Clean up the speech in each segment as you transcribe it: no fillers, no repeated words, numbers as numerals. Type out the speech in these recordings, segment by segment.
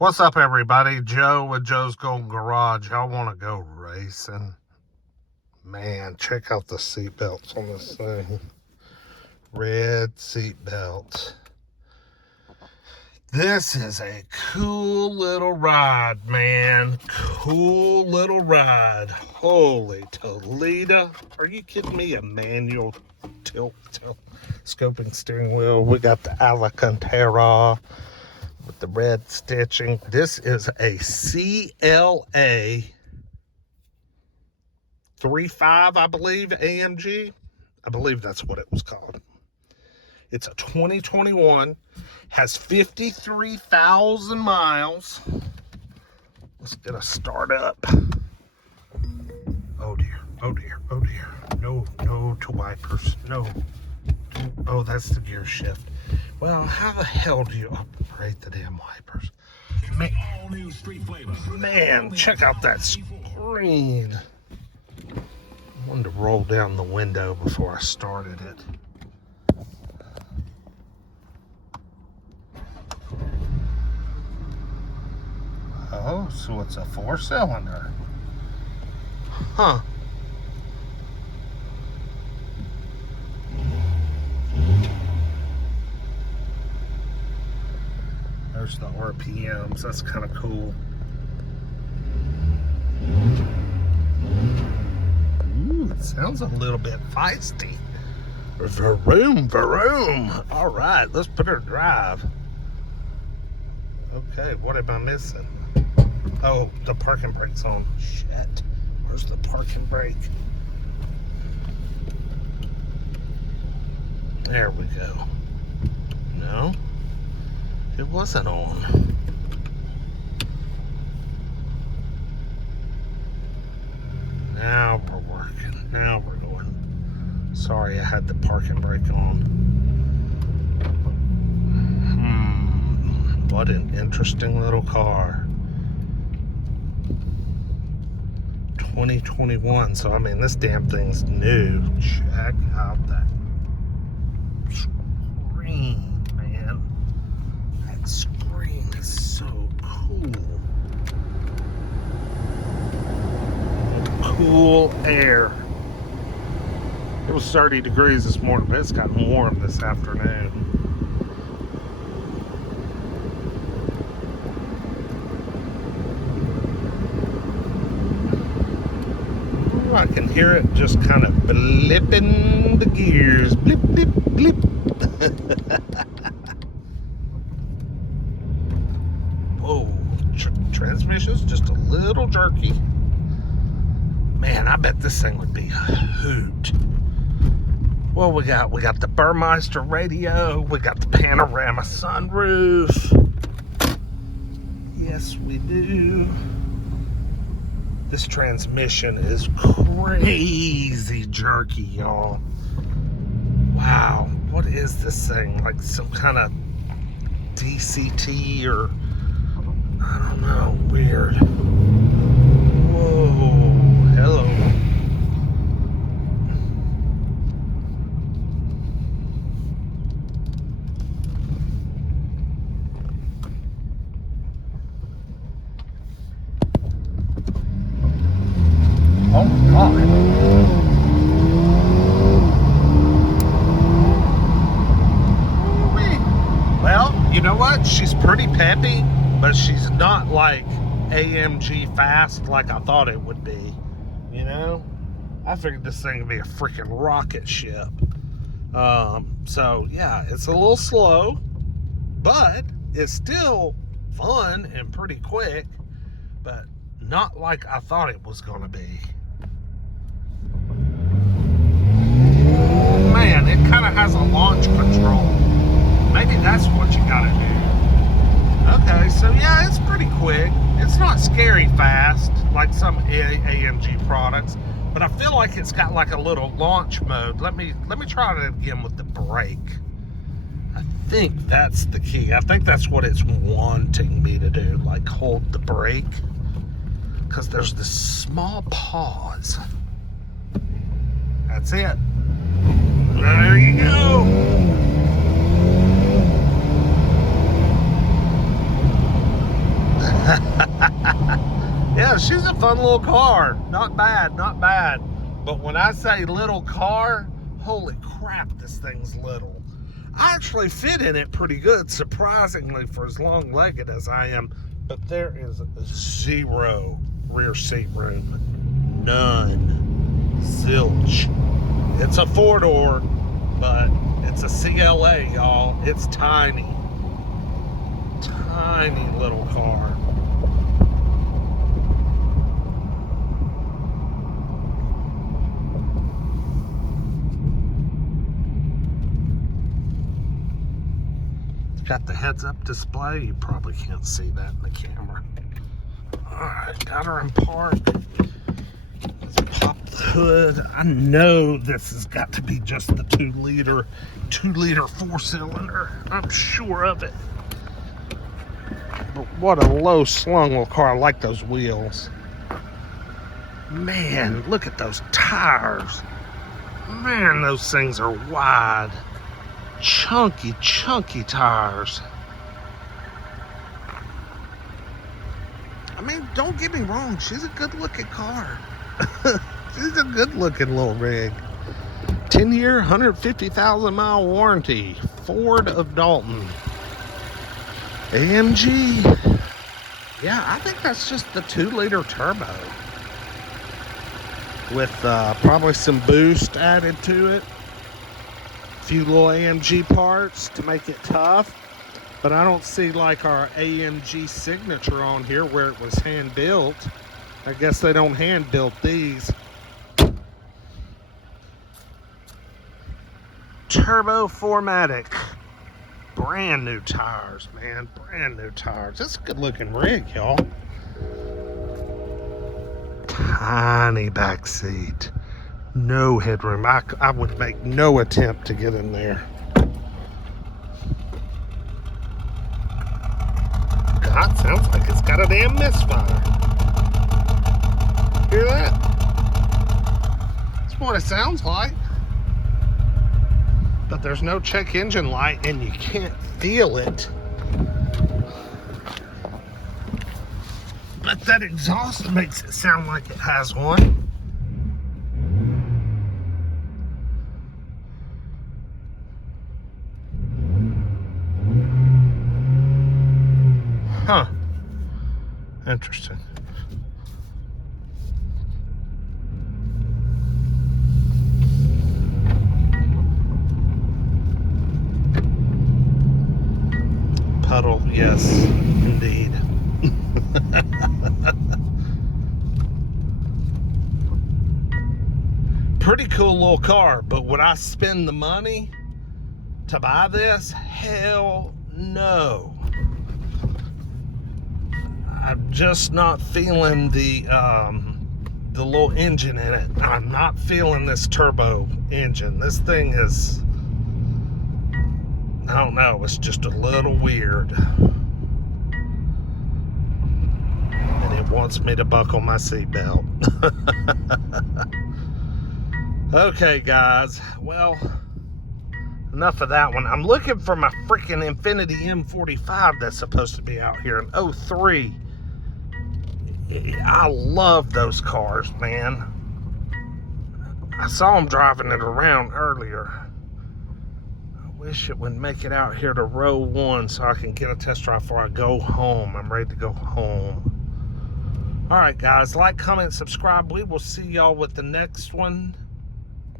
What's up, everybody? Joe with Joe's Golden Garage. Y'all want to go racing? Man, check out the seat belts on this thing. Red seat belts. This is a cool little ride, man. Cool little ride. Holy Toledo. Are you kidding me? A manual tilt scoping steering wheel. We got the Alcantara with the red stitching. This is a CLA35, I believe, AMG. I believe that's what it was called. It's a 2021, has 53,000 miles. Let's get a start up. Oh dear, oh dear, oh dear. No to wipers, no. Oh, that's the gear shift. Well, how the hell do you operate the damn wipers? Man, check out that screen. I wanted to roll down the window before I started it. Oh, so it's a 4-cylinder. Huh. There's the RPMs. That's kind of cool. Ooh, it sounds a little bit feisty. Vroom. All right, let's put her to drive. Okay, what am I missing? Oh, the parking brake's on. Shit. Where's the parking brake? There we go. No, it wasn't on. Now we're working. Now we're going. Sorry, I had the parking brake on. What an interesting little car. 2021, so I mean, this damn thing's new. Check out that screen, man. That screen is so cool. Cool air. It was 30 degrees this morning, but it's gotten warm this afternoon. I can hear it just kind of blipping the gears. Blip, blip, blip. Whoa, transmission's just a little jerky. Man, I bet this thing would be a hoot. Well, we got the Burmeister radio. We got the panorama sunroof. Yes, we do. This transmission is crazy jerky, y'all. Wow, what is this thing? Like some kind of DCT or, I don't know, weird. Whoa, hello. Oh my God. Well, you know what? She's pretty peppy, but she's not like AMG fast like I thought it would be. You know? I figured this thing would be a freaking rocket ship. So yeah, it's a little slow, but it's still fun and pretty quick, but not like I thought it was gonna be. Man, it kind of has a launch control. Maybe that's what you gotta do. Okay, so yeah, it's pretty quick. It's not scary fast like some AMG products, but I feel like it's got like a little launch mode. Let me try it again with the brake. I think that's the key. I think that's what it's wanting me to do, like hold the brake, because there's this small pause. That's it. There you go. Yeah, she's a fun little car. Not bad, not bad. But when I say little car, holy crap, this thing's little. I actually fit in it pretty good, surprisingly, for as long-legged as I am. But there is zero rear seat room. None. Zilch. It's a four-door, but it's a CLA, y'all. It's tiny. Tiny little car. Got the heads-up display. You probably can't see that in the camera. Alright, got her in park. Let's pop the hood. I know this has got to be just the 2-liter 4-cylinder. I'm sure of it. But what a low slung little car. I like those wheels. Man, look at those tires. Man, those things are wide. Chunky tires. I mean, don't get me wrong, she's a good looking car. She's a good looking little rig. 10-year, 150,000 mile warranty. Ford of Dalton. AMG. Yeah, I think that's just the 2-liter turbo. With probably some boost added to it. Few little AMG parts to make it tough, but I don't see like our AMG signature on here where it was hand built. I guess they don't hand build these. Turbo 4matic, brand new tires, man, brand new tires. This is a good looking rig, y'all. Tiny back seat. No headroom. I would make no attempt to get in there. God, sounds like it's got a damn misfire. Hear that? That's what it sounds like. But there's no check engine light and you can't feel it. But that exhaust makes it sound like it has one. Huh. Interesting. Puddle, yes, indeed. Pretty cool little car, but would I spend the money to buy this? Hell no. I'm just not feeling the little engine in it. I'm not feeling this turbo engine. This thing is, I don't know, it's just a little weird. And it wants me to buckle my seatbelt. Okay, guys. Well, enough of that one. I'm looking for my freaking Infiniti M45 that's supposed to be out here in 03. I love those cars, man. I saw them driving it around earlier. I wish it would make it out here to row 1 so I can get a test drive before I go home. I'm ready to go home. All right, guys. Like, comment, subscribe. We will see y'all with the next one.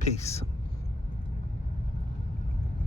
Peace.